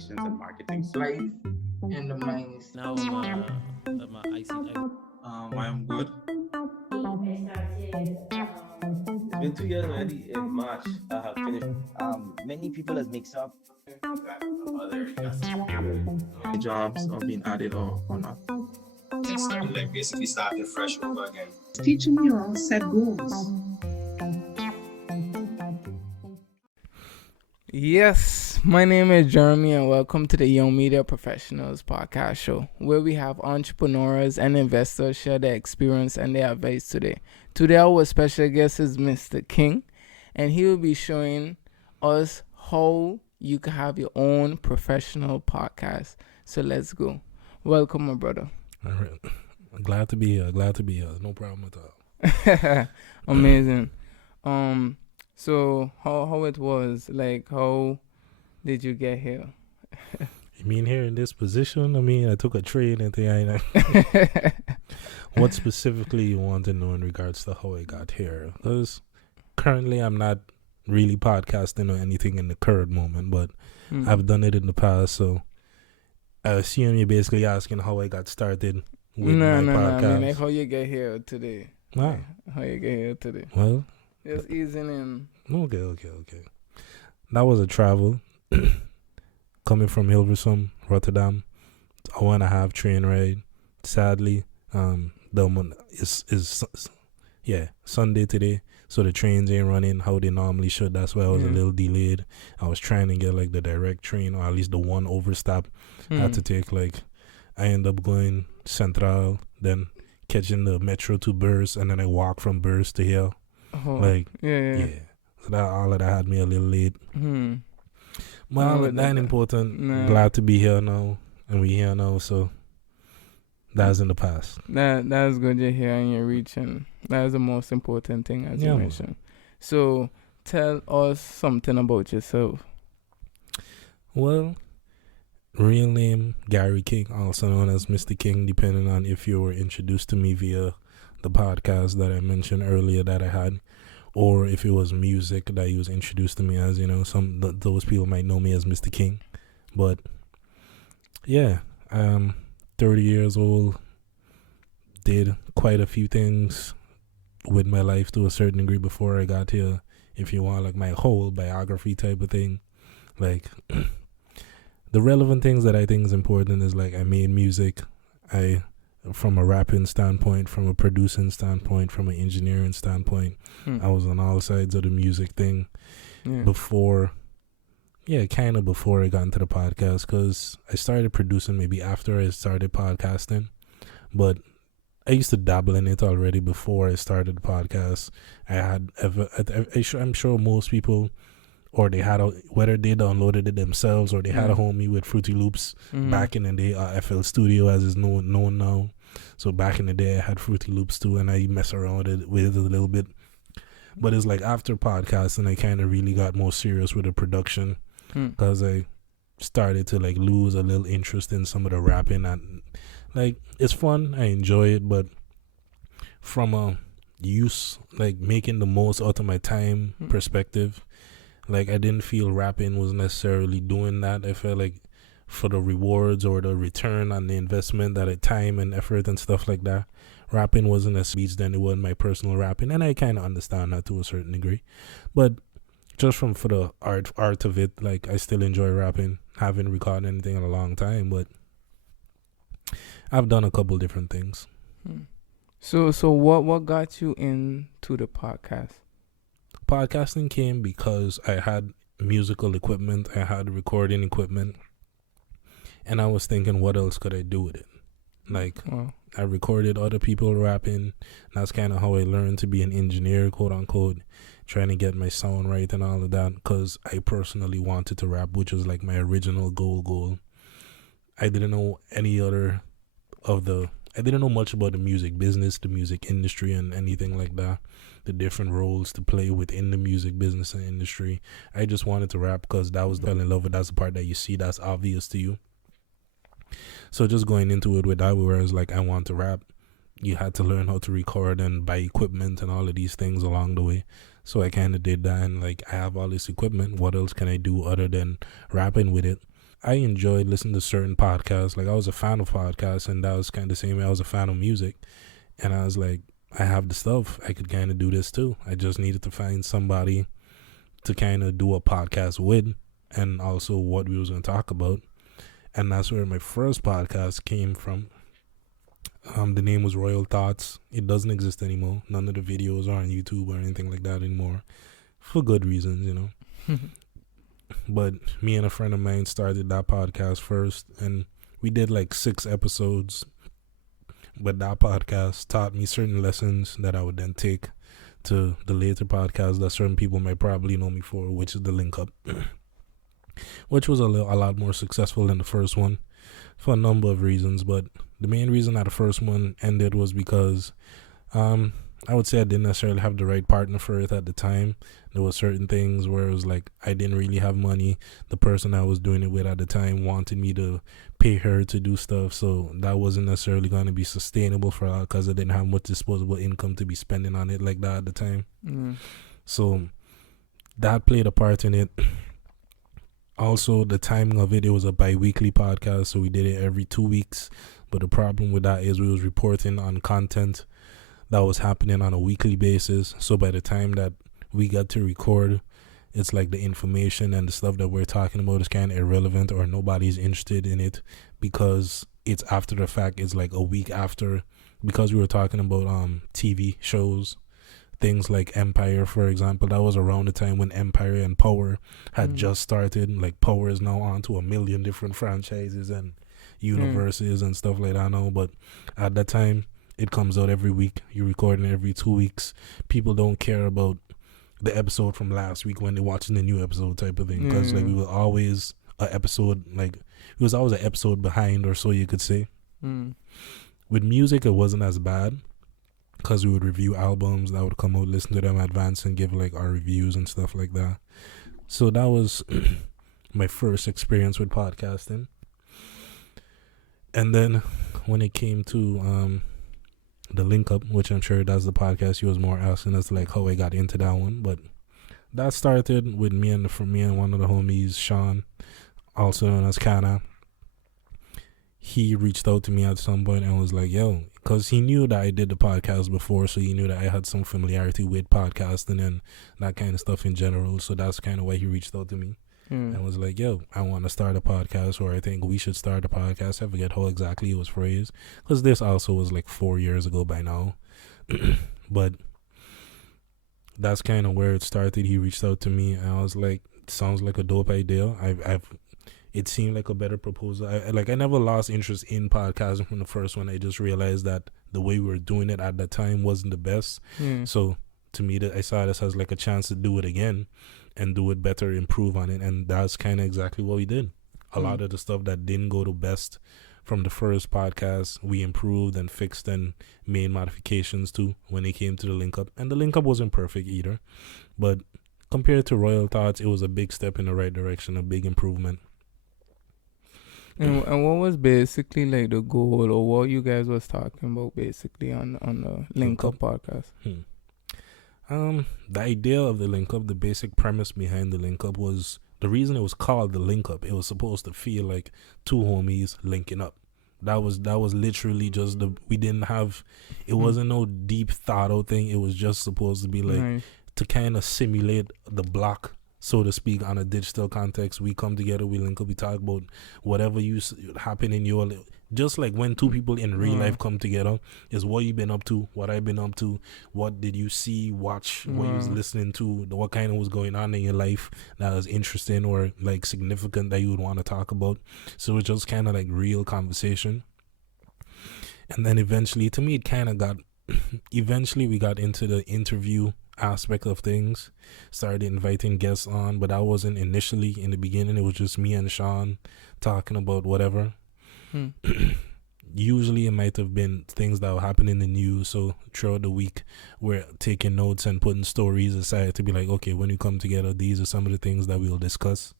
communications and marketing. life and the minds. Now I'm a IC. I'm good. I started It's been 2 years already. In March, I have finished. Many people has mixed up. Jobs are being added or not. It's like basically starting fresh over again. Teaching me how to set goals. Yes, my name is Jeremy and welcome to the Young Media Professionals podcast show where we have entrepreneurs and investors share their experience and their advice today. Today our special guest is Mr. King and he will be showing us how you can have your own professional podcast. So let's go. Welcome, my brother. All right. Glad to be here. No problem at all. Amazing. So how it was, like, how did you get here? You mean here in this position? I mean, I took a train and thing. What specifically you want to know in regards to how I got here? Because currently I'm not really podcasting or anything in the current moment, but I've done it in the past. So I assume you're basically asking how I got started with my podcast. No. I mean, like, how you get here today? Wow. How you get here today? Well, Just easing in. Okay. That was a travel coming from Hilversum, Rotterdam. 1.5 train ride. Sadly, Sunday today, so the trains ain't running how they normally should. That's why I was a little delayed. I was trying to get like the direct train or at least the one overstop. I had to take I end up going Central, then catching the metro to Beurs, and then I walk from Beurs to here. Yeah. So that all of that had me a little late. Well, that ain't important. Nah. Glad to be here now, and we here now. So that's in the past. That's good you're here and you're reaching. That's the most important thing, as you mentioned. So tell us something about yourself. Well, real name Gary King, also known as Mr. King, depending on if you were introduced to me via the podcast that I mentioned earlier that I had, or if it was music that you was introduced to me as. Those people might know me as Mr. King. But yeah, I'm 30 years old, did quite a few things with my life to a certain degree before I got here. If you want like my whole biography type of thing, like the relevant things that I think is important is like I made music. From a rapping standpoint, from a producing standpoint, from an engineering standpoint, I was on all sides of the music thing before I got into the podcast, because I started producing maybe after I started podcasting, but I used to dabble in it already before I started the podcast. I'm sure most people, or they had whether they downloaded it themselves or they had a homie with Fruity Loops back in the day, FL Studio as is known now. So back in the day I had Fruity Loops too, and I mess around with it a little bit. But it's like after podcasting I kind of really got more serious with the production, because I started to like lose a little interest in some of the rapping, and like it's fun, I enjoy it, but from a use, like making the most out of my time perspective, like I didn't feel rapping was necessarily doing that. I felt like for the rewards or the return on the investment, that of time and effort and stuff like that, rapping wasn't as beats than it was my personal rapping, and I kind of understand that to a certain degree. But just for the art of it, like I still enjoy rapping. Haven't recorded anything in a long time, but I've done a couple different things. So what got you into the podcast? Podcasting came because I had musical equipment, I had recording equipment, and I was thinking, what else could I do with it? Like, I recorded other people rapping. That's kind of how I learned to be an engineer, quote unquote, trying to get my sound right and all of that, because I personally wanted to rap, which was like my original goal. I didn't know I didn't know much about the music business, the music industry, and anything like that, the different roles to play within the music business and industry. I just wanted to rap because that was the fell in love with. That's the part that you see that's obvious to you. So just going into it with that, whereas like I want to rap, you had to learn how to record and buy equipment and all of these things along the way. So I kind of did that, and like I have all this equipment. What else can I do other than rapping with it? I enjoyed listening to certain podcasts. Like I was a fan of podcasts, and that was kind of the same way I was a fan of music. And I was like, I have the stuff. I could kind of do this too. I just needed to find somebody to kind of do a podcast with, and also what we was going to talk about. And that's where my first podcast came from. The name was Royal Thoughts. It doesn't exist anymore. None of the videos are on YouTube or anything like that anymore, for good reasons, you know. But me and a friend of mine started that podcast first, and we did like 6 episodes. But that podcast taught me certain lessons that I would then take to the later podcast that certain people might probably know me for, which is the Link Up, which was a lot more successful than the first one for a number of reasons. But the main reason that the first one ended was because I would say I didn't necessarily have the right partner for it at the time. There were certain things where it was like I didn't really have money. The person I was doing it with at the time wanted me to pay her to do stuff, so that wasn't necessarily going to be sustainable for her because I didn't have much disposable income to be spending on it like that at the time. So that played a part in it. Also, the timing of it was a bi-weekly podcast, so we did it every 2 weeks. But the problem with that is we was reporting on content that was happening on a weekly basis. So by the time that we got to record, it's like the information and the stuff that we're talking about is kind of irrelevant, or nobody's interested in it because it's after the fact. It's like a week after, because we were talking about TV shows, things like Empire, for example. That was around the time when Empire and Power had just started. Like Power is now on to 1 million different franchises and universes and stuff like that now. But at that time, it comes out every week. You're recording every 2 weeks. People don't care about the episode from last week when they're watching the new episode type of thing, because like we were always an episode, like it was always an episode behind, or so you could say. With music, it wasn't as bad because we would review albums that would come out, listen to them in advance, and give like our reviews and stuff like that. So that was my first experience with podcasting. And then when it came to the Link Up, which I'm sure that's the podcast you was more asking us like how I got into that one, but that started with me and one of the homies, Sean, also known as Kana. He reached out to me at some point and was like, yo, because he knew that I did the podcast before, so he knew that I had some familiarity with podcasting and that kind of stuff in general. So that's kind of why he reached out to me and was like, yo, I want to start a podcast, or I think we should start a podcast. I forget how exactly it was phrased, because this also was like 4 years ago by now. But that's kind of where it started. He reached out to me and I was like, sounds like a dope idea. It seemed like a better proposal. I never lost interest in podcasting from the first one. I just realized that the way we were doing it at that time wasn't the best. So to me, I saw this as like a chance to do it again and do it better, improve on it. And that's kind of exactly what we did. A lot of the stuff that didn't go to best from the first podcast, we improved and fixed and made modifications to when it came to the Link Up. And the Link Up wasn't perfect either, but compared to Royal Thoughts, it was a big step in the right direction, a big improvement. And what was basically like the goal, or what you guys was talking about basically on the Link Up podcast? The idea of the Link Up, the basic premise behind the Link Up was, the reason it was called the Link Up, it was supposed to feel like two homies linking up. That was literally just we didn't have, it wasn't no deep thought out thing. It was just supposed to be like to kind of simulate the block, so to speak, on a digital context. We come together, we link up, we talk about whatever happen in your life. Just like when two people in real life come together, is what you've been up to, what I've been up to, what did you see, watch, what you was listening to, what kind of was going on in your life that was interesting or like significant that you would want to talk about. So it's just kind of like real conversation. And then eventually, to me, it kind of got, eventually we got into the interview aspect of things, started inviting guests on, but that wasn't initially. In the beginning, it was just me and Sean talking about whatever. Usually it might have been things that will happen in the news, so throughout the week we're taking notes and putting stories aside to be like, okay, when we come together, these are some of the things that we'll discuss.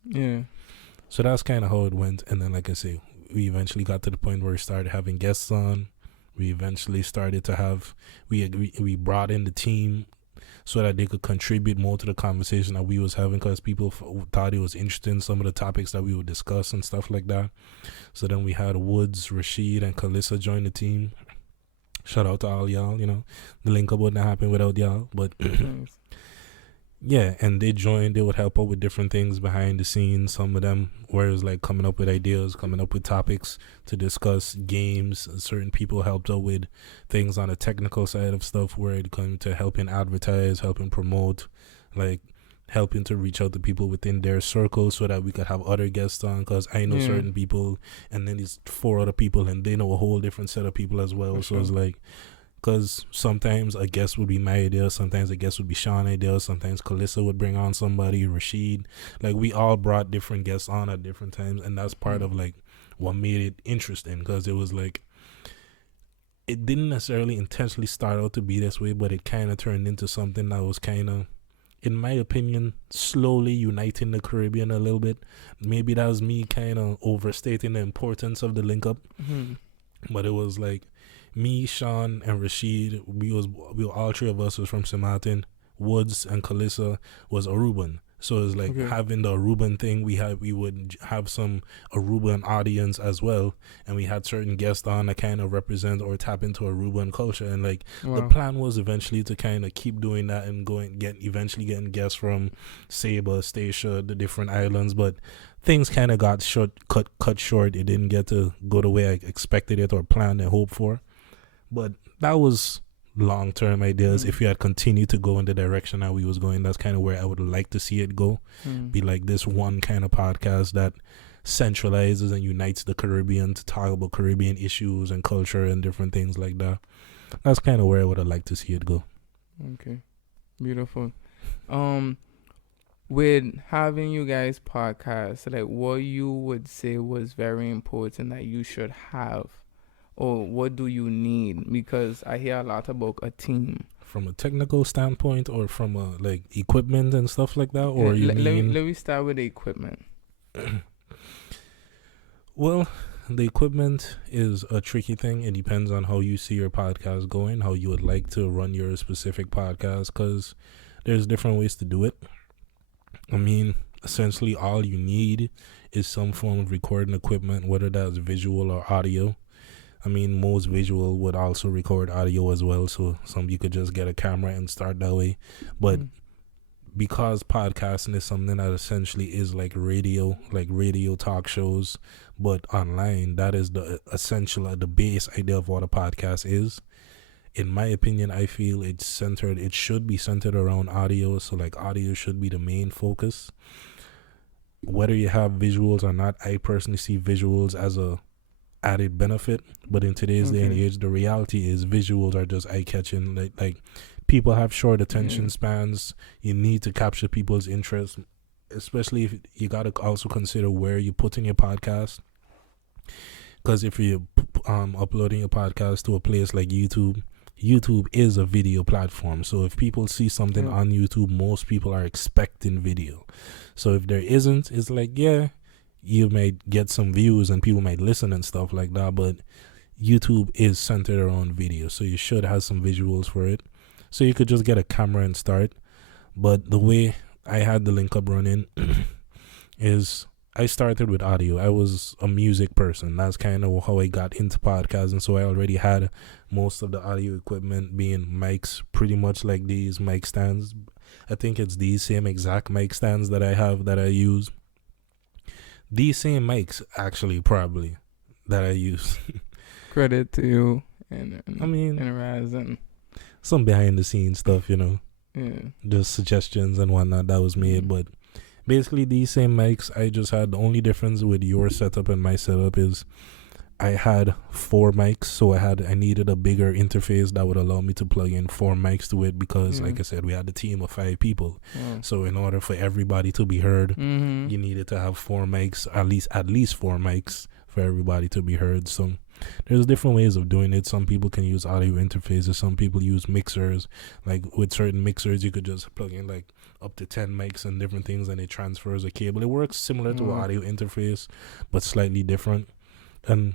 So that's kind of how it went. And then, like I say, we eventually got to the point where we started having guests on. We eventually started to have, we brought in the team so that they could contribute more to the conversation that we was having, because people thought it was interesting, some of the topics that we would discuss and stuff like that. So then we had Woods, Rashid, and Kalissa join the team. Shout out to all y'all. The link up wouldn't happen without y'all, but yeah, and they joined. They would help out with different things behind the scenes. Some of them where it was like coming up with ideas, coming up with topics to discuss games. Certain people helped out with things on the technical side of stuff, where it came to helping advertise, helping promote, like helping to reach out to people within their circle so that we could have other guests on, because I know certain people, and then there's 4 other people, and they know a whole different set of people as well. So it's like, because sometimes a guest would be my idea, sometimes a guest would be Sean's idea, sometimes Kalissa would bring on somebody, Rashid. Like, we all brought different guests on at different times, and that's part of like what made it interesting, because it was like, it didn't necessarily intentionally start out to be this way, but it kind of turned into something that was kind of, in my opinion, slowly uniting the Caribbean a little bit. Maybe that was me kind of overstating the importance of the link up, but it was like, me, Sean, and Rashid, we were all 3 of us was from St. Martin. Woods and Kalissa was Aruban. So it's like having the Aruban thing. We would have some Aruban audience as well, and we had certain guests on that kind of represent or tap into Aruban culture. And like the plan was eventually to kind of keep doing that and eventually getting guests from Saba, Statia, the different islands, but things kind of got cut short. It didn't get to go the way I expected it or planned and hoped for. But that was long-term ideas. If we had continued to go in the direction that we was going, that's kind of where I would like to see it go. Be like this one kind of podcast that centralizes and unites the Caribbean to talk about Caribbean issues and culture and different things like that. That's kind of where I would have liked to see it go. Okay, beautiful. With having you guys podcast, like what you would say was very important that you should have, or what do you need? Because I hear a lot about a team. From a technical standpoint, or from a like equipment and stuff like that, or let me start with the equipment. Well, the equipment is a tricky thing. It depends on how you see your podcast going, how you would like to run your specific podcast, because there's different ways to do it. I mean, essentially all you need is some form of recording equipment, whether that's visual or audio. I mean, most visual would also record audio as well, so you could just get a camera and start that way. But because podcasting is something that essentially is like radio talk shows, but online, that is the essential, the base idea of what a podcast is. In my opinion, I feel it should be centered around audio, so like audio should be the main focus. Whether you have visuals or not, I personally see visuals as a added benefit, but in today's day and age, the reality is visuals are just eye-catching. Like people have short attention spans. You need to capture people's interest, especially if you got to also consider where you're putting your podcast, because if you're uploading your podcast to a place like YouTube is a video platform. So if people see something on YouTube, most people are expecting video. So if there isn't, it's like, you might get some views and people might listen and stuff like that, but YouTube is centered around video, so you should have some visuals for it. So you could just get a camera and start. But the way I had the link up running is I started with audio. I was a music person. That's kind of how I got into podcasting. So I already had most of the audio equipment, being mics, pretty much like these mic stands. I think it's these same exact mic stands that I have, that I use. These same mics, actually, probably, that I use. Credit to you and I mean, and Raz and some behind the scenes stuff, Yeah. just suggestions and whatnot that was made. But basically, these same mics, I just had, the only difference with your setup and my setup is I had 4 mics, so I needed a bigger interface that would allow me to plug in 4 mics to it, because like I said, we had a team of 5 people. So in order for everybody to be heard, you needed to have 4 mics, at least 4 mics for everybody to be heard. So there's different ways of doing it. Some people can use audio interfaces, some people use mixers. Like with certain mixers, you could just plug in like up to 10 mics and different things, and it transfers a cable. It works similar to an audio interface, but slightly different. And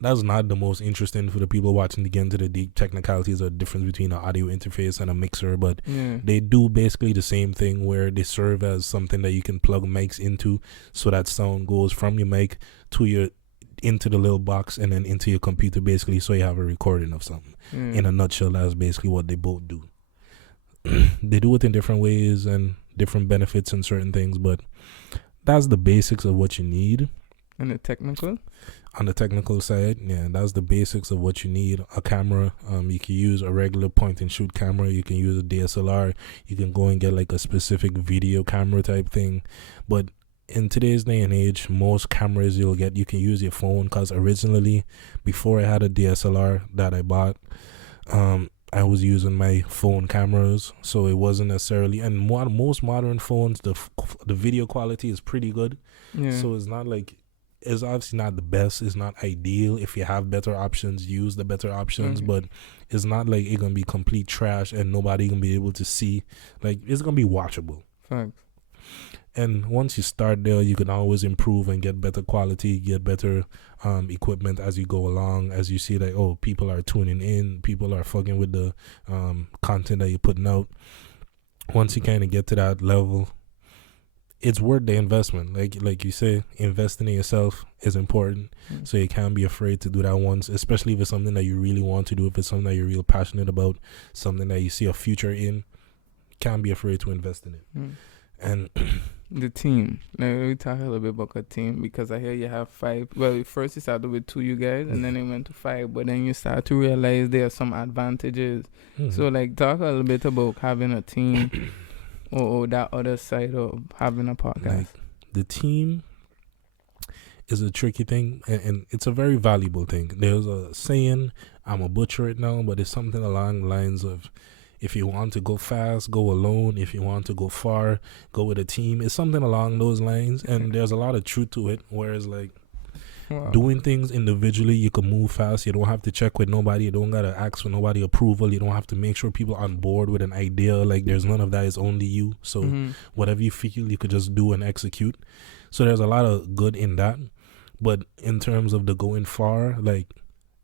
that's not the most interesting for the people watching to get into the deep technicalities or difference between an audio interface and a mixer, but they do basically the same thing where they serve as something that you can plug mics into, so that sound goes from your mic to your into the little box and then into your computer, basically, so you have a recording of something. In a nutshell, that's basically what they both do. They do it in different ways and different benefits and certain things, but that's the basics of what you need. And the technical? On the technical side, yeah, that's the basics of what you need. A camera, you can use a regular point and shoot camera. You can use a DSLR. You can go and get like a specific video camera type thing. But in today's day and age, most cameras you'll get, you can use your phone. Because originally, before I had a DSLR that I bought, I was using my phone cameras, so it wasn't necessarily. And most modern phones, the video quality is pretty good. So it's not like, it's obviously not the best. It's not ideal. If you have better options, use the better options. But it's not like it's gonna be complete trash and nobody gonna be able to see. Like, it's gonna be watchable. Facts. And once you start there, you can always improve and get better quality, get better equipment as you go along. As you see, like, oh, people are tuning in, people are fucking with the content that you're putting out. Once you kind of get to that level, it's worth the investment. Like you say, investing in yourself is important. So you can't be afraid to do that once, especially if it's something that you really want to do, if it's something that you're real passionate about, something that you see a future in. Can't be afraid to invest in it. And the team. Like, we talk a little bit about a team, because I hear you have 5. Well, first you started with 2 you guys, and then it went to 5. But then you start to realize there are some advantages. So like, talk a little bit about having a team, or that other side of having a podcast. Like, the team is a tricky thing, and it's a very valuable thing. There's a saying, I'm a butcher it now, but it's something along the lines of, if you want to go fast, go alone. If you want to go far, go with a team. It's something along those lines. And there's a lot of truth to it. Whereas, like, doing things individually, you can move fast. You don't have to check with nobody. You don't got to ask for nobody approval. You don't have to make sure people are on board with an idea. Like, there's none of that. It's only you. So whatever you feel, you could just do and execute. So there's a lot of good in that. But in terms of the going far, like,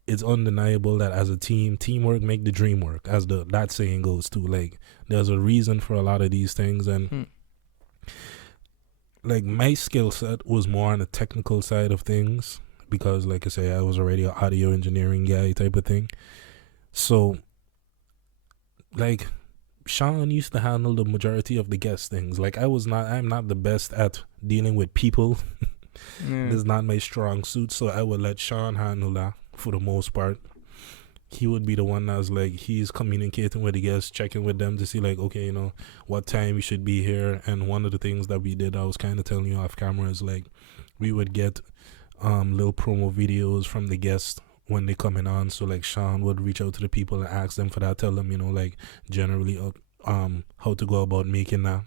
it's undeniable that as a team, teamwork make the dream work, as that saying goes too. Like, there's a reason for a lot of these things, and like, my skill set was more on the technical side of things, because like I say, I was already an audio engineering guy type of thing. So like, Sean used to handle the majority of the guest things. Like, I'm not the best at dealing with people. This is not my strong suit, so I would let Sean handle that for the most part. He would be the one that's like, he's communicating with the guests, checking with them to see, like, okay, you know, what time you should be here. And one of the things that we did, I was kind of telling you off camera, is like, we would get little promo videos from the guests when they coming on. So like, Sean would reach out to the people and ask them for that, tell them, you know, like, generally how to go about making that.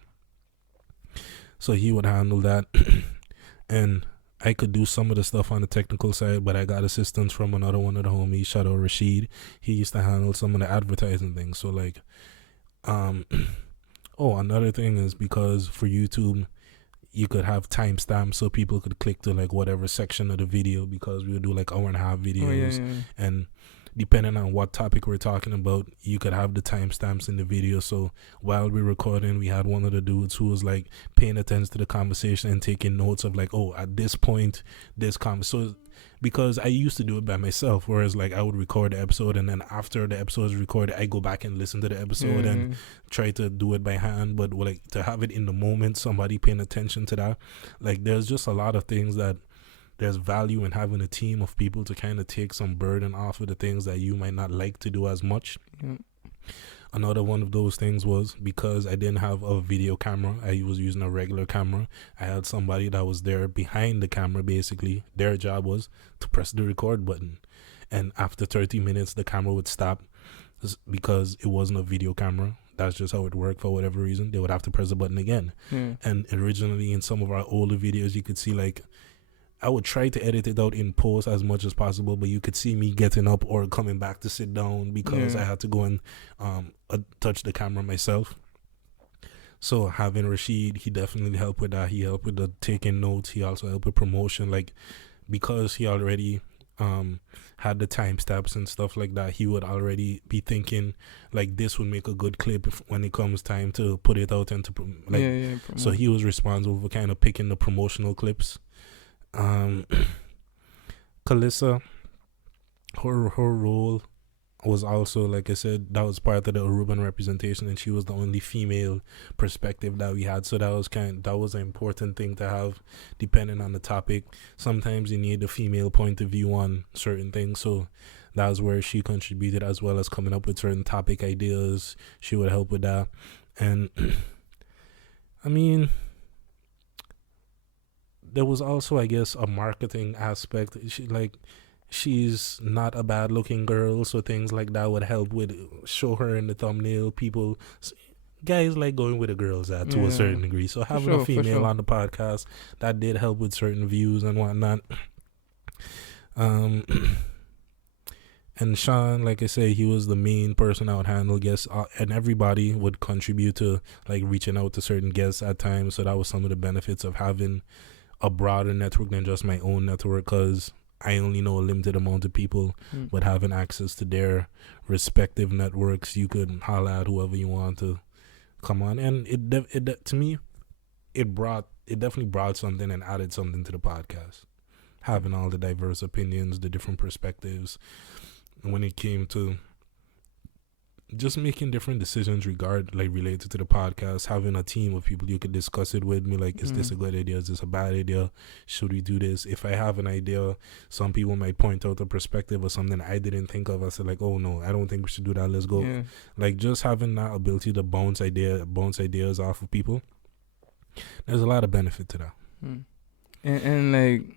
So he would handle that. And I could do some of the stuff on the technical side, but I got assistance from another one of the homies, shout out Rashid. He used to handle some of the advertising things. So like, another thing is, because for YouTube, you could have timestamps so people could click to like whatever section of the video, because we would do like 1.5 videos. And depending on what topic we're talking about, you could have the timestamps in the video. So while we're recording, we had one of the dudes who was like paying attention to the conversation and taking notes of like, oh, at this point, this conversation. So because I used to do it by myself, whereas like I would record the episode, and then after the episode is recorded, I go back and listen to the episode and try to do it by hand. But like, to have it in the moment, somebody paying attention to that, like, there's just a lot of things that there's value in having a team of people to kind of take some burden off of the things that you might not like to do as much. Another one of those things was, because I didn't have a video camera, I was using a regular camera. I had somebody that was there behind the camera, basically. Their job was to press the record button. And after 30 minutes, the camera would stop, because it wasn't a video camera. That's just how it worked. For whatever reason, they would have to press the button again. And originally, in some of our older videos, you could see like, I would try to edit it out in post as much as possible, but you could see me getting up or coming back to sit down, because I had to go and touch the camera myself. So having Rashid, he definitely helped with that. He helped with the taking notes. He also helped with promotion, like, because he already had the timestamps and stuff like that, he would already be thinking like this would make a good clip when it comes time to put it out and to so he was responsible for kind of picking the promotional clips. Calissa, her role was also, like I said, that was part of the Aruban representation, and she was the only female perspective that we had. So that was an important thing to have, depending on the topic. Sometimes you need a female point of view on certain things, so that was where she contributed, as well as coming up with certain topic ideas. She would help with that. And I mean, there was also, I guess, a marketing aspect. She's not a bad looking girl, so things like that would help with show her in the thumbnail. Guys like going with the girls to a certain degree, so having a female on the podcast, that did help with certain views and whatnot. And Sean, like I say, he was the main person I would handle guests, and everybody would contribute to like reaching out to certain guests at times. So that was some of the benefits of having a broader network than just my own network, because I only know a limited amount of people, but having access to their respective networks, you could holler at whoever you want to come on. And it to me, it definitely brought something and added something to the podcast. Having all the diverse opinions, the different perspectives, and when it came to just making different decisions related to the podcast, having a team of people you could discuss it with me, like, is this a good idea? Is this a bad idea? Should we do this? If I have an idea, some people might point out a perspective or something I didn't think of. I said like, oh no, I don't think we should do that. Let's go. Yeah. Like, just having that ability to bounce ideas off of people. There's a lot of benefit to that. And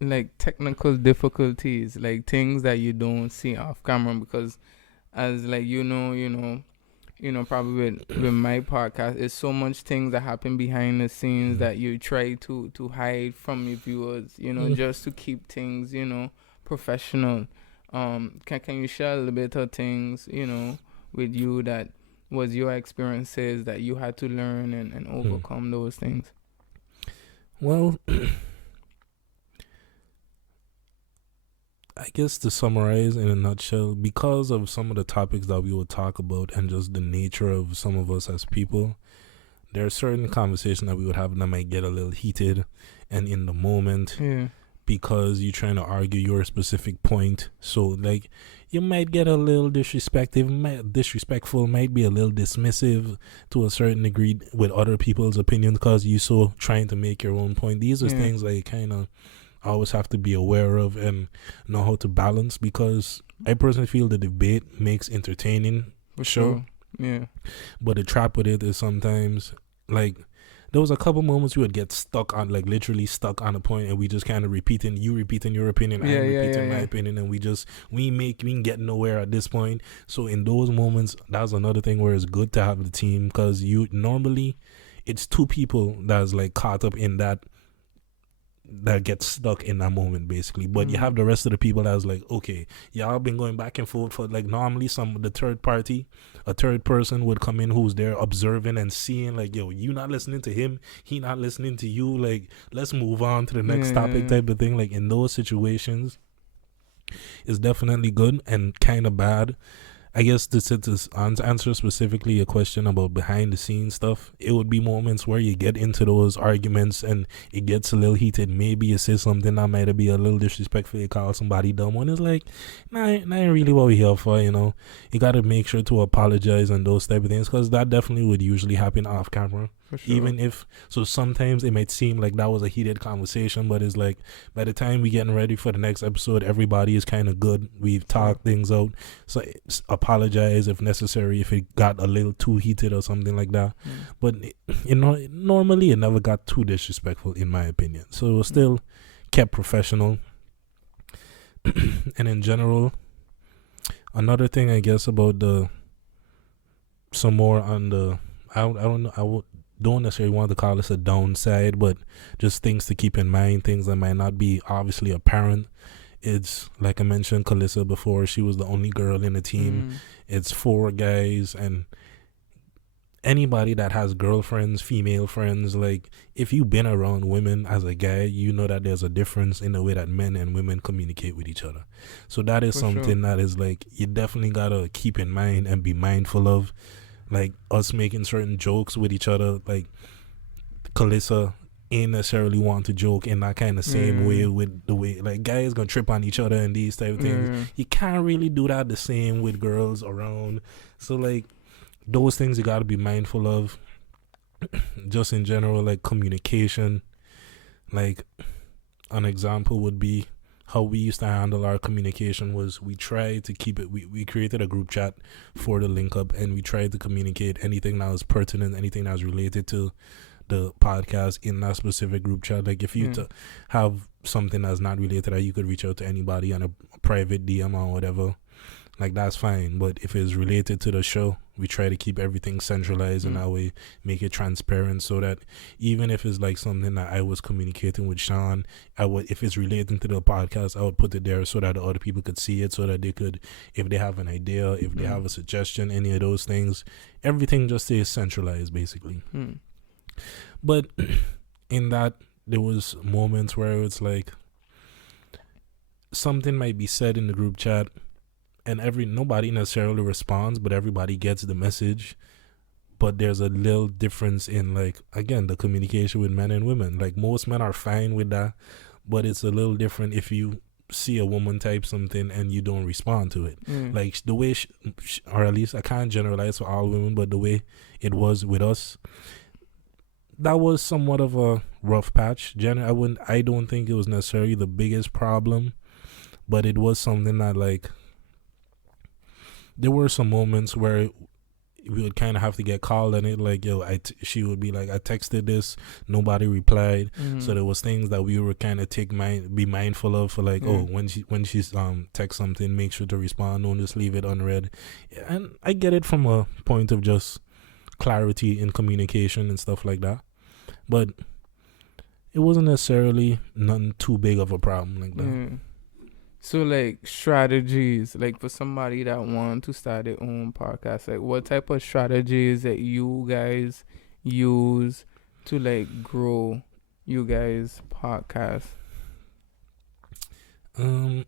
like technical difficulties, like things that you don't see off camera, because as like you know, probably with my podcast, it's so much things that happen behind the scenes that you try to hide from your viewers, just to keep things, professional. Can you share a little bit of things, with you that was your experiences that you had to learn and overcome those things? Well, I guess to summarize in a nutshell, because of some of the topics that we would talk about and just the nature of some of us as people, there are certain conversations that we would have that might get a little heated and in the moment, because you're trying to argue your specific point. So like, you might get a little disrespectful, might be a little dismissive to a certain degree with other people's opinions, because you're so trying to make your own point. These are things that you kind of always have to be aware of and know how to balance, because I personally feel the debate makes entertaining for sure. But the trap with it is sometimes, like, there was a couple moments we would get stuck on, like literally stuck on a point, and we just kind of repeating your opinion, I'm repeating my opinion, and we can get nowhere at this point. So in those moments, that's another thing where it's good to have the team, because normally it's two people that's like caught up in that gets stuck in that moment basically, but you have the rest of the people that's like, okay, y'all been going back and forth for like, normally a third person would come in who's there observing and seeing like, yo, you not listening to him, he not listening to you, like, let's move on to the next topic type of thing. Like, in those situations, it's definitely good and kind of bad. I guess to answer specifically a question about behind the scenes stuff, it would be moments where you get into those arguments and it gets a little heated. Maybe you say something that might be a little disrespectful, you call somebody dumb, when it's like, not really what we're here for, You got to make sure to apologize and those type of things, because that definitely would usually happen off camera. For sure. Even if, so sometimes it might seem like that was a heated conversation, but it's like, by the time we're getting ready for the next episode, everybody is kind of good. We've talked things out. So apologize if necessary, if it got a little too heated or something like that. But, normally it never got too disrespectful, in my opinion. So it was still kept professional. And in general, another thing, I guess, about some more on the, I don't know, don't necessarily want to call this a downside, but just things to keep in mind, things that might not be obviously apparent. It's like I mentioned Calissa before, she was the only girl in the team. It's 4 guys, and anybody that has girlfriends, female friends, like if you've been around women as a guy, you know that there's a difference in the way that men and women communicate with each other. So that is For something that is like you definitely gotta keep in mind and be mindful of, like us making certain jokes with each other. Like Kalissa ain't necessarily want to joke in that kind of same way with the way like guys gonna trip on each other and these type of things. You can't really do that the same with girls around. So like those things you gotta be mindful of. Just in general, like communication. Like an example would be how we used to handle our communication was we tried to keep it, we created a group chat for the link up, and we tried to communicate anything that was pertinent, anything that was related to the podcast in that specific group chat. Like if you to have something that's not related, that you could reach out to anybody on a private DM or whatever, like that's fine. But if it's related to the show, we try to keep everything centralized in that way, make it transparent, so that even if it's like something that I was communicating with Sean, if it's relating to the podcast, I would put it there so that the other people could see it, so that they could, if they have an idea, if they have a suggestion, any of those things, everything just stays centralized basically. But in that, there was moments where it's like something might be said in the group chat and nobody necessarily responds, but everybody gets the message. But there's a little difference in, like, again, the communication with men and women. Like most men are fine with that, but it's a little different if you see a woman type something and you don't respond to it. Like the way or at least I can't generalize for all women, but the way it was with us, that was somewhat of a rough patch. I don't think it was necessarily the biggest problem, but it was something that, like, there were some moments where we would kind of have to get called on it. Like, yo, she would be like, I texted this, nobody replied. So there was things that we were kind of be mindful of, for like, oh, when she's text something, make sure to respond, don't just leave it unread. And I get it from a point of just clarity in communication and stuff like that, but it wasn't necessarily nothing too big of a problem like that. So like strategies, like for somebody that want to start their own podcast, like what type of strategies that you guys use to like grow you guys podcast? One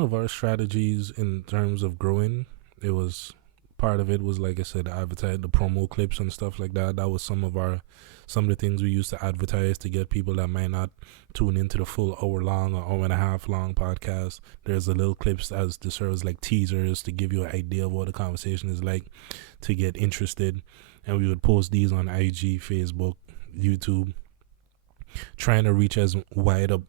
of our strategies in terms of growing, part of it was, like I said, advertise the promo clips and stuff like that. That was some of the things we used to advertise to get people that might not tune into the full hour-long or hour-and-a-half-long podcast. There's the little clips as to serve as like teasers to give you an idea of what the conversation is like, to get interested. And we would post these on IG, Facebook, YouTube, trying to reach as wide a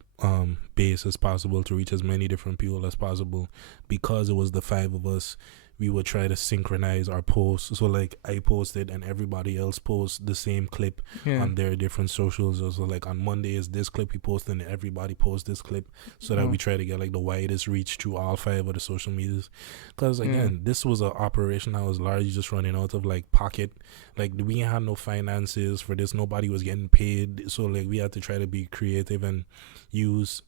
base as possible, to reach as many different people as possible. Because it was the 5 of us, we would try to synchronize our posts. So like I posted and everybody else posts the same clip on their different socials. So like on Monday is this clip we post, and everybody posts this clip, so that we try to get like the widest reach through all 5 of the social medias. Because again, this was an operation that was largely just running out of like pocket. Like we had no finances for this, nobody was getting paid, so like we had to try to be creative and use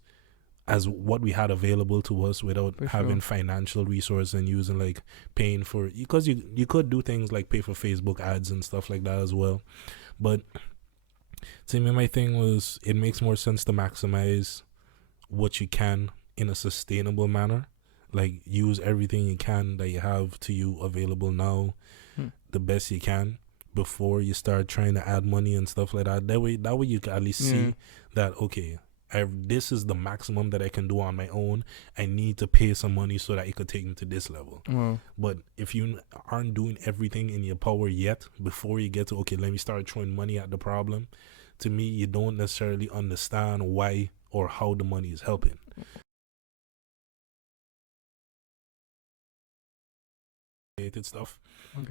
as what we had available to us without having financial resources and using like paying for, because you could do things like pay for Facebook ads and stuff like that as well. But to me, my thing was, it makes more sense to maximize what you can in a sustainable manner. Like use everything you can that you have to you available now the best you can before you start trying to add money and stuff like that. That way you can at least see that, okay, this is the maximum that I can do on my own. I need to pay some money so that it could take me to this level. But if you aren't doing everything in your power yet, before you get to, okay, let me start throwing money at the problem, to me, you don't necessarily understand why or how the money is helping. Stuff.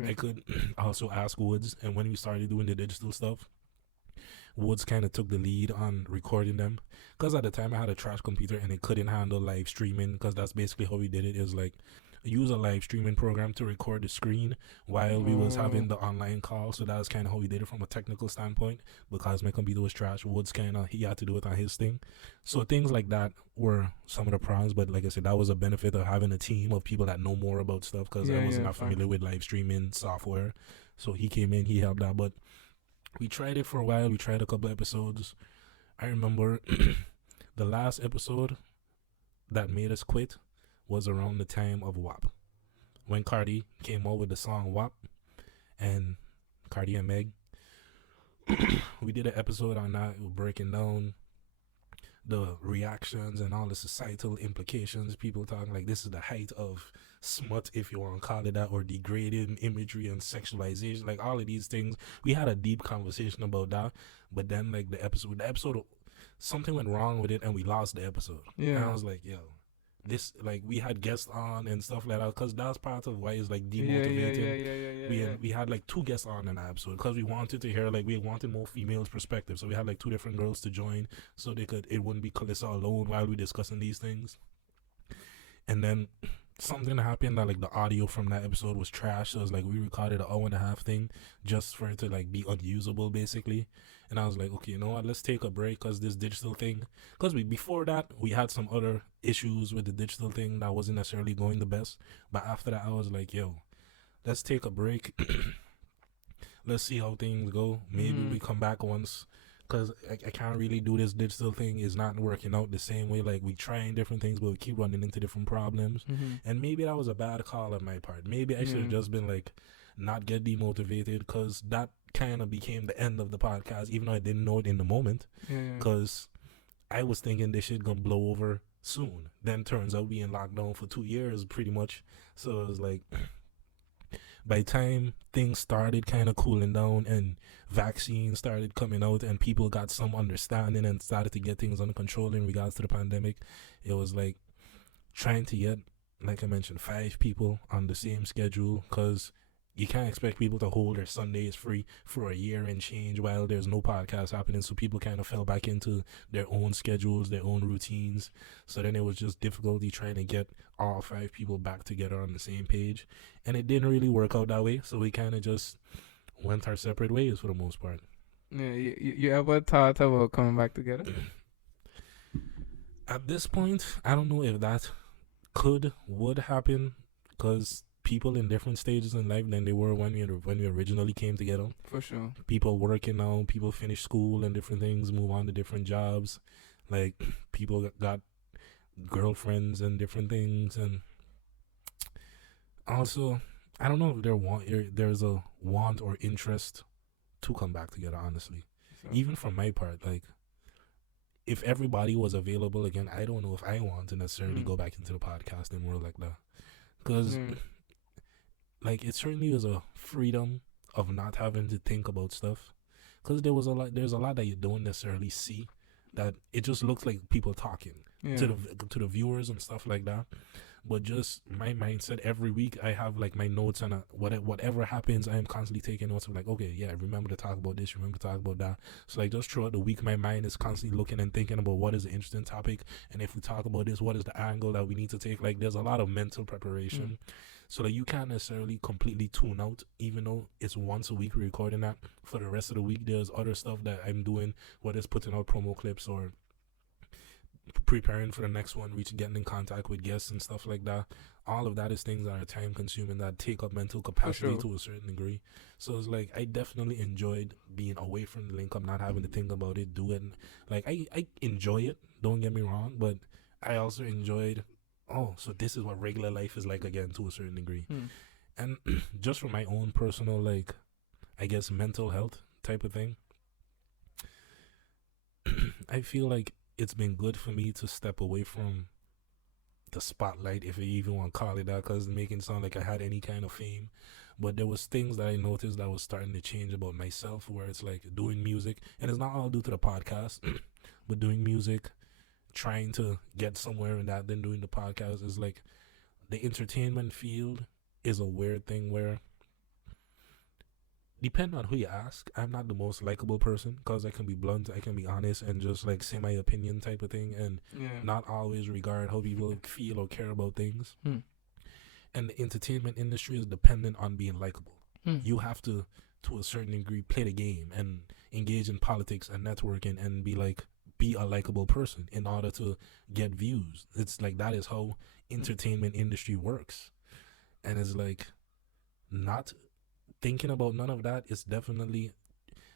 I could also ask Woods, and when we started doing the digital stuff, Woods kind of took the lead on recording them, because at the time I had a trash computer and it couldn't handle live streaming, because that's basically how we did it. It was like use a live streaming program to record the screen while we was having the online call. So that's kind of how we did it from a technical standpoint, because my computer was trash. Woods he had to do it on his thing. So things like that were some of the pros. But like I said, that was a benefit of having a team of people that know more about stuff, because I was not familiar with live streaming software. So he came in, he helped out. But we tried it for a while. We tried a couple episodes. I remember the last episode that made us quit was around the time of WAP, when Cardi came out with the song WAP, and Cardi and Meg. We did an episode on that, breaking down the reactions and all the societal implications. People talking like this is the height of smut, if you want to call it that, or degrading imagery and sexualization, like all of these things. We had a deep conversation about that, but then like the episode something went wrong with it and we lost the episode. And I was like, yo, this, like, we had guests on and stuff like that, because that's part of why it's like demotivating. We had like 2 guests on in that episode, because we wanted to hear, like, we wanted more females' perspective. So we had like 2 different girls to join, so it wouldn't be Calissa alone while we discussing these things. And then something happened that like the audio from that episode was trash. So it was like we recorded an hour-and-a-half thing just for it to like be unusable basically. And I was like, okay, you know what, let's take a break, because this digital thing, because before that we had some other issues with the digital thing that wasn't necessarily going the best. But after that I was like, yo, let's take a break. Let's see how things go. Maybe we come back once, because I can't really do this digital thing. Is not working out the same way. Like, we trying different things, but we keep running into different problems. And maybe that was a bad call on my part. Maybe I should have just been like, not get demotivated, because that kind of became the end of the podcast, even though I didn't know it in the moment, because I was thinking this shit gonna blow over soon. Then turns out we in lockdown for 2 years pretty much. So it was like, by the time things started kind of cooling down and vaccines started coming out and people got some understanding and started to get things under control in regards to the pandemic, it was like trying to get, like I mentioned, 5 people on the same schedule, because you can't expect people to hold their Sundays free for a year and change while there's no podcast happening. So people kind of fell back into their own schedules, their own routines. So then it was just difficulty trying to get all 5 people back together on the same page. And it didn't really work out that way. So we kind of just went our separate ways for the most part. Yeah, you ever thought about coming back together? At this point, I don't know if that would happen, because people in different stages in life than they were when we originally came together. For sure. People working now, people finish school and different things, move on to different jobs. Like, people got girlfriends and different things. And also, I don't know if there's a want or interest to come back together, honestly. So, even from my part, like, if everybody was available again, I don't know if I want to necessarily go back into the podcasting world like that. Because like, it certainly was a freedom of not having to think about stuff, because there's a lot that you don't necessarily see, that it just looks like people talking to the viewers and stuff like that. But just my mindset, every week I have like my notes, and whatever happens, I am constantly taking notes of like, okay, yeah, remember to talk about this, remember to talk about that. So like, just throughout the week, my mind is constantly looking and thinking about what is the interesting topic, and if we talk about this, what is the angle that we need to take. Like, there's a lot of mental preparation. So like, you can't necessarily completely tune out, even though it's once a week we're recording that. For the rest of the week, there's other stuff that I'm doing, whether it's putting out promo clips or preparing for the next one, getting in contact with guests and stuff like that. All of that is things that are time consuming, that take up mental capacity to a certain degree. So it's like, I definitely enjoyed being away from the link up, not having to think about it, do it. Like, I enjoy it, don't get me wrong, but I also enjoyed, so this is what regular life is like again, to a certain degree. And just for my own personal, like, I guess, mental health type of thing, I feel like it's been good for me to step away from the spotlight, if you even want to call it that, because making it sound like I had any kind of fame. But there was things that I noticed that was starting to change about myself, where it's like doing music, and it's not all due to the podcast, but doing music, trying to get somewhere in that, then doing the podcast, is like, the entertainment field is a weird thing where, depending on who you ask, I'm not the most likable person, because I can be blunt, I can be honest, and just like say my opinion type of thing, and not always regard how people feel or care about things. And the entertainment industry is dependent on being likable. Mm. You have to a certain degree, play the game and engage in politics and networking and be a likable person in order to get views. It's like that is how entertainment industry works. And it's like not thinking about none of that is definitely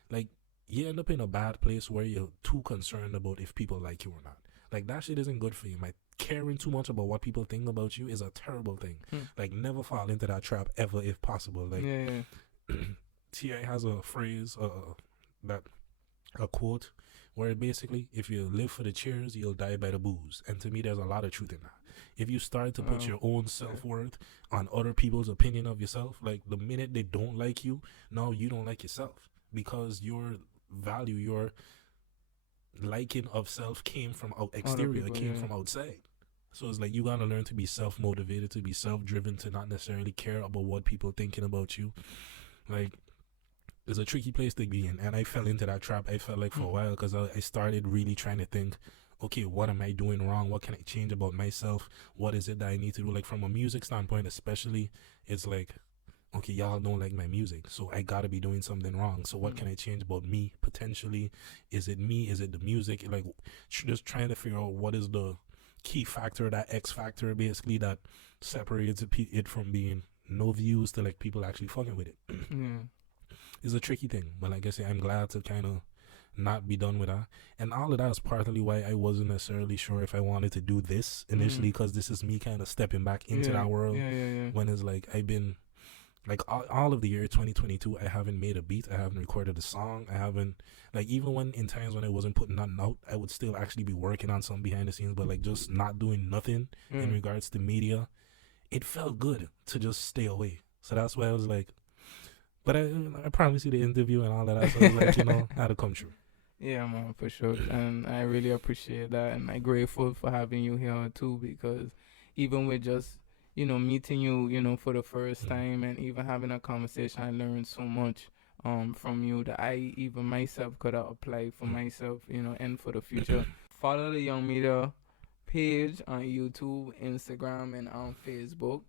like you end up in a bad place where you're too concerned about if people like you or not. Like that shit isn't good for you. Caring too much about what people think about you is a terrible thing. Like never fall into that trap ever if possible. Like T.I. has a phrase, a quote, where basically, if you live for the cheers, you'll die by the booze. And to me, there's a lot of truth in that. If you start to put your own self-worth on other people's opinion of yourself, like the minute they don't like you, now you don't like yourself. Because your value, your liking of self came from exterior, it came from outside. So it's like you gotta learn to be self-motivated, to be self-driven, to not necessarily care about what people thinking about you. Like, it's a tricky place to be in, and I fell into that trap. I felt like for a while because I started really trying to think, okay, what am I doing wrong? What can I change about myself? What is it that I need to do? Like from a music standpoint, especially, it's like, okay, y'all don't like my music, so I gotta be doing something wrong. So what can I change about me potentially? Is it me? Is it the music? Like just trying to figure out what is the key factor, that X factor basically that separates it from being no views to like people actually fucking with it. It's a tricky thing, but like I say, I'm glad to kind of not be done with that. And all of that is partly why I wasn't necessarily sure if I wanted to do this initially, because this is me kind of stepping back into that world when it's like I've been like all of the year 2022 I haven't made a beat, I haven't recorded a song, I haven't, like, even when in times when I wasn't putting nothing out, I would still actually be working on something behind the scenes, but like just not doing nothing in regards to media. It felt good to just stay away. So that's why I was like, but I probably see the interview and all of that, so I was like, you know, how to come true. Yeah, man, for sure. And I really appreciate that, and I'm grateful for having you here too, because even with just, you know, meeting you, you know, for the first time and even having a conversation, I learned so much from you that I even myself could have applied for myself, you know, and for the future. Follow the Young Media page on YouTube, Instagram, and on Facebook,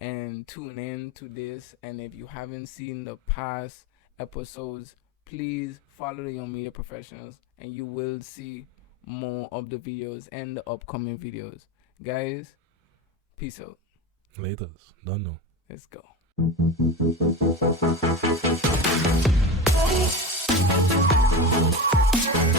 and tune in to this. And if you haven't seen the past episodes, please follow the Young Media Professionals, and you will see more of the videos and the upcoming videos. Guys, peace out. Laters, don't know. Let's go.